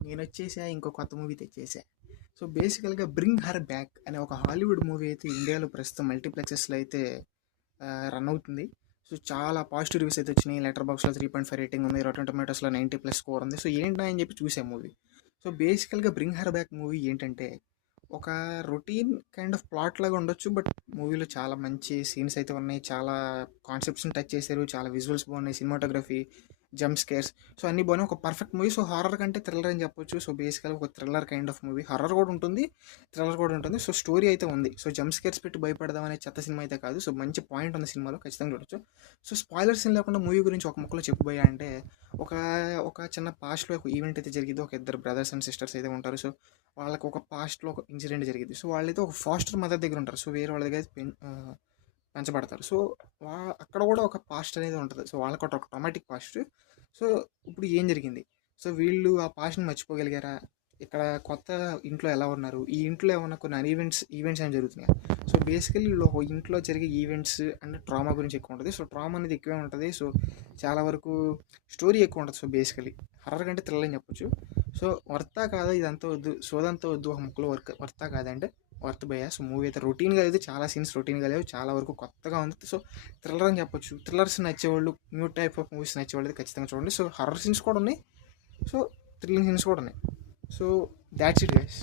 నేనొచ్చేసా ఇంకో కొత్త movie తెచ్చేసా. So, బేసికల్‌గా 'బ్రింగ్ హర్ బ్యాక్' అనే ఒక హాలీవుడ్ మూవీ అయితే ఇండియాలో ప్రస్తుతం మల్టీప్లెక్సెస్‌లో అయితే రన్ అవుతుంది. సో, చాలా పాజిటివ్ రివ్యూస్ అయితే వచ్చినాయి. లెటర్ బాక్స్‌లో 3.5 రేటింగ్ ఉంది. రాటన్ టొమాటోస్‌లో 90+ స్కోర్ ఉంది. సో, ఏంటా అని చెప్పి చూసా మూవీ. సో, బేసికల్‌గా 'బ్రింగ్ హర్ బ్యాక్' మూవీ ఏంటంటే, ఒక రొటీన్ కైండ్ ఆఫ్ ప్లాట్ లాగా ఉండొచ్చు. బట్ మూవీలో చాలా మంచి సీన్స్ అయితే ఉన్నాయి. చాలా కాన్సెప్ట్స్‌ని టచ్ చేశారు. చాలా విజువల్స్ బాగున్నాయి. సినిమాటోగ్రఫీ, జంప్ స్కేర్స్, సో అన్నీ బాగున్నాయి. ఒక పర్ఫెక్ట్ మూవీ. సో హారర్ కంటే థ్రిల్లర్ అని చెప్పొచ్చు. సో బేసికల్గా ఒక thriller kind of movie. Horror కూడా ఉంటుంది, థ్రిల్లర్ కూడా ఉంటుంది. సో స్టోరీ అయితే ఉంది. సో జంప్ స్కేర్స్ పెట్టి భయపడదాం అనే చెత్త సినిమా అయితే కాదు. సో మంచి పాయింట్ ఉంది సినిమాలో, ఖచ్చితంగా చూడొచ్చు. సో స్పాయిలర్స్ లేకుండా మూవీ గురించి ఒక ముక్కలో చెప్పబోయా అంటే, ఒక ఒక చిన్న పాస్ట్లో ఒక ఈవెంట్ అయితే జరిగింది. ఒక ఇద్దరు బ్రదర్స్ అండ్ సిస్టర్స్ అయితే ఉంటారు. సో వాళ్ళకి ఒక పాస్ట్లో ఒక ఇన్సిడెంట్ జరిగింది. సో వాళ్ళైతే ఒక ఫాస్టర్ మదర్ దగ్గర ఉంటారు. సో వేరే వాళ్ళ దగ్గర పెంచబడతారు. సో అక్కడ కూడా ఒక పాస్ట్ అనేది ఉంటుంది. సో వాళ్ళకి ఒక ట్రామాటిక్ పాస్ట్. సో ఇప్పుడు ఏం జరిగింది? సో వీళ్ళు ఆ పాస్ట్ని మర్చిపోగలిగారా? ఇక్కడ కొత్త ఇంట్లో ఎలా ఉన్నారు? ఈ ఇంట్లో ఏమన్నా కొన్ని ఈవెంట్స్ ఏమైనా జరుగుతున్నాయి. సో బేసికలీ ఒక ఇంట్లో జరిగే ఈవెంట్స్ అండ్ ట్రామా గురించి ఎక్కువ ఉంటుంది. సో ట్రామా అనేది ఎక్కువే ఉంటుంది. సో చాలా వరకు స్టోరీ ఎక్కువ ఉంటుంది. సో బేసికలీ హర్రర్ కంటే థ్రిల్ అని చెప్పొచ్చు. సో వర్తా కాదా ఇదంతా వద్దు, సోదంతా వద్దు, ఒక ముక్కలో వర్తా కాదంటే వర్త్ భయ్యా. సో మూవీ అయితే రొటీన్గా అయితే చాలా సీన్స్ రొటీన్గా లేవు, చాలా వరకు కొత్తగా ఉంది. సో థ్రిల్లర్ అని చెప్పొచ్చు. థ్రిల్లర్స్ నచ్చేవాళ్ళు, న్యూ టైప్ ఆఫ్ మూవీస్ నచ్చేవాళ్ళు అయితే ఖచ్చితంగా చూడండి. సో హర్రర్ సీన్స్ కూడా ఉన్నాయి. సో థ్రిల్లింగ్ సీన్స్ కూడా ఉన్నాయి. So that's it guys.